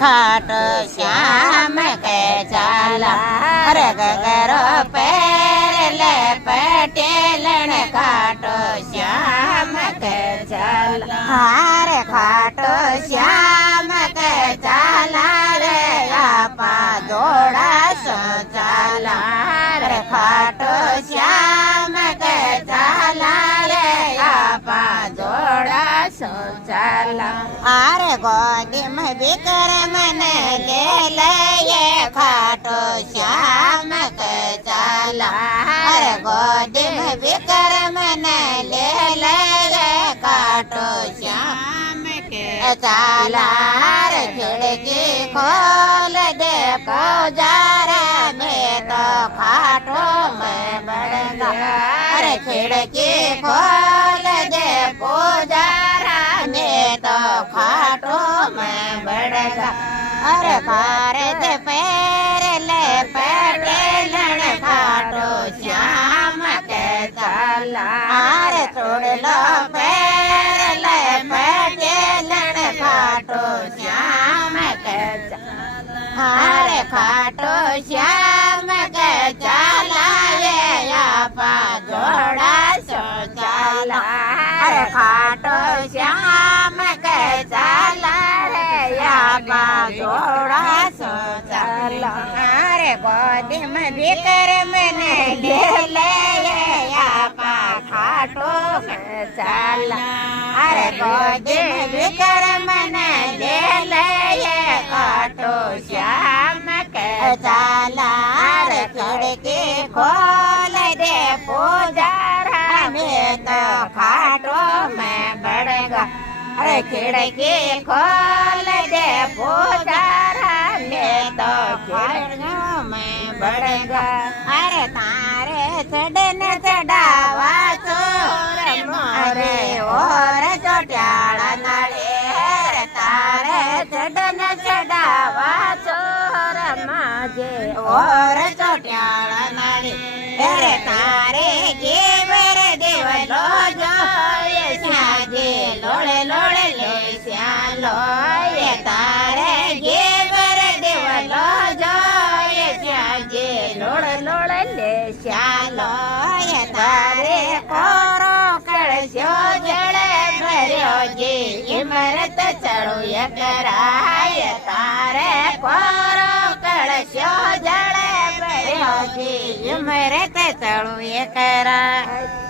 ખાટો શ્યામ કે ચાલા અરે ગગરો પેર લે પટેલ ને ખાટો શ્યામ કે ચાલા હારે ખાટો શ્યામ કે ચાલા રે આપા જોડાશો ચાલા રે ખાટો શ્યામ કે ચાલા રે આપા જોડાશો ચાલા આરે ગોદીમાં વિક્રમ ને લે લઈએ ખાટો શ્યામ કે ચાલા અરે ગોદીમાં વિક્રમ ને લે લઈએ ખાટો શ્યામ કે ચાલા રે ખિડકી ખોલ દે કોજારા મેં તો ખાટો મેં બળગા અરે ખિડકી ખોલ દે કોજારા મેં તો ખાટો મેં બળગા અરે ભારત પેર લે પટેલ ને ખાટો શ્યામ કે ચાલા અરે ચોડલો પેર લે પટેલ ને ખાટો શ્યામ કે અરે ખાટો શ્યામ કે ચાલા રે આપા જોડાશો ચાલા અરે ખાટો શ્યામ કે ચાલા રે આપા જોડાશો ચાલા અરે ગોદીમાં વિક્રમ ને લે લઈએ આપા ખાટો કે ચાલા અરે ગોદીમાં વિક્રમ ને લે લઈએ ખાટો શ્યામ કે ચાલા રે ખિડકી ખોલ દે પૂજારા મેં તો ખાટો મેં બળગા અરે ખિડકી ખોલ દે પૂજારા મેં તો ખાટો મેં બળગા અરે તારે ચડને ચડાવા ચોર મારે ઓર ચોટ્યાળા નાળે તારે ચડને ચડાવા ચોર માજે ઓર ચોટ્યાળા નાળે અરે તારે કેવર દેવલો જોય સાજે લોળે લોળે લે શ્યાલો તારે કેવર દેવલો જોય સાજે લોળે લોળે લે શ્યાલો તારે કોરો કળશો જળે ભર્યો જે ઇમરત ચડુય કરાય તારે કોરો કળશો જળે ભર્યો જે ઇમરત ચડુય કરાય